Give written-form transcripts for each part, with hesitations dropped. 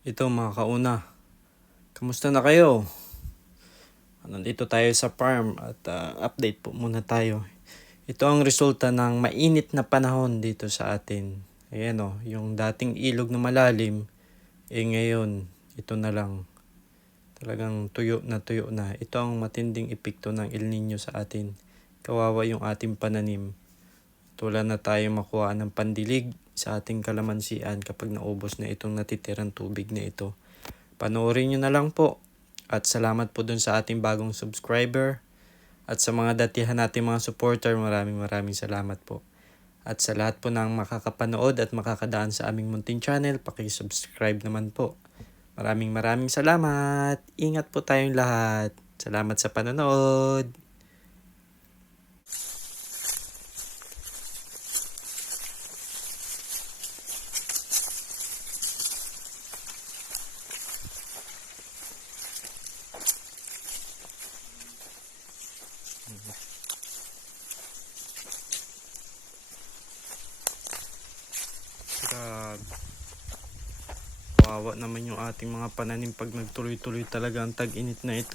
Ito mga kauna, kamusta na kayo? Nandito tayo sa farm at update po muna tayo. Ito ang resulta ng mainit na panahon dito sa atin. Ayan o, yung dating ilog na malalim, ngayon ito na lang. Talagang tuyo na tuyo na. Ito ang matinding epekto ng El Nino sa atin. Kawawa yung ating pananim. Wala na tayong makuha ng pandilig sa ating kalamansian kapag naubos na itong natitirang tubig na ito. Panoorin nyo na lang po. At salamat po dun sa ating bagong subscriber. At sa mga datihan nating mga supporter, maraming salamat po. At sa lahat po ng makakapanood at makakadaan sa aming munting channel, paki-subscribe naman po. Maraming salamat. Ingat po tayong lahat. Salamat sa panonood. Kawawa naman yung ating mga pananim pag nagtuloy-tuloy talaga ang tag-init na ito.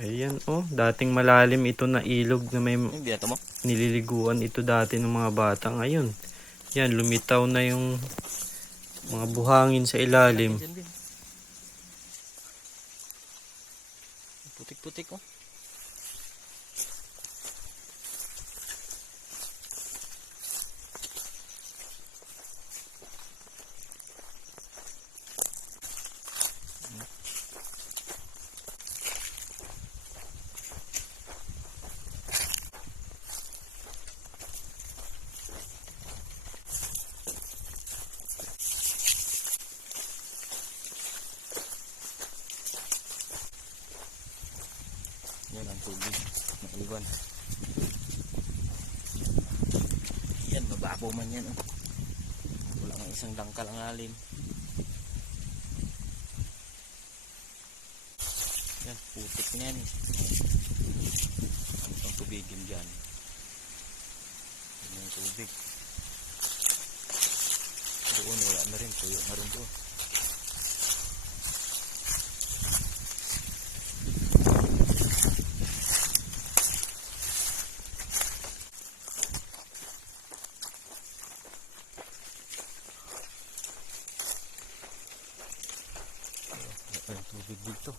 Ayan oh, dating malalim ito na ilog na may nililiguan ito dati ng mga bata. Ngayon, yan, lumitaw na yung mga buhangin sa ilalim. Putik-putik oh. Yan ang tubig na iwan. Yan, mababaw man yan oh. Wala nga isang dangkal ang alim. Yan, putik na yan eh. Ano itong tubigin dyan? Yan yung tubig. Doon wala na rin, tuyo na rin doon. Ang tubig dito.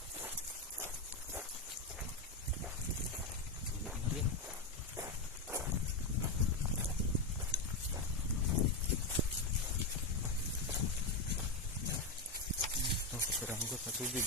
Tuyo na rin. Ito, kasiranggot na tubig.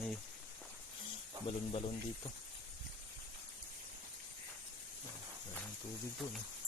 May balon-balon dito. May tubig doon.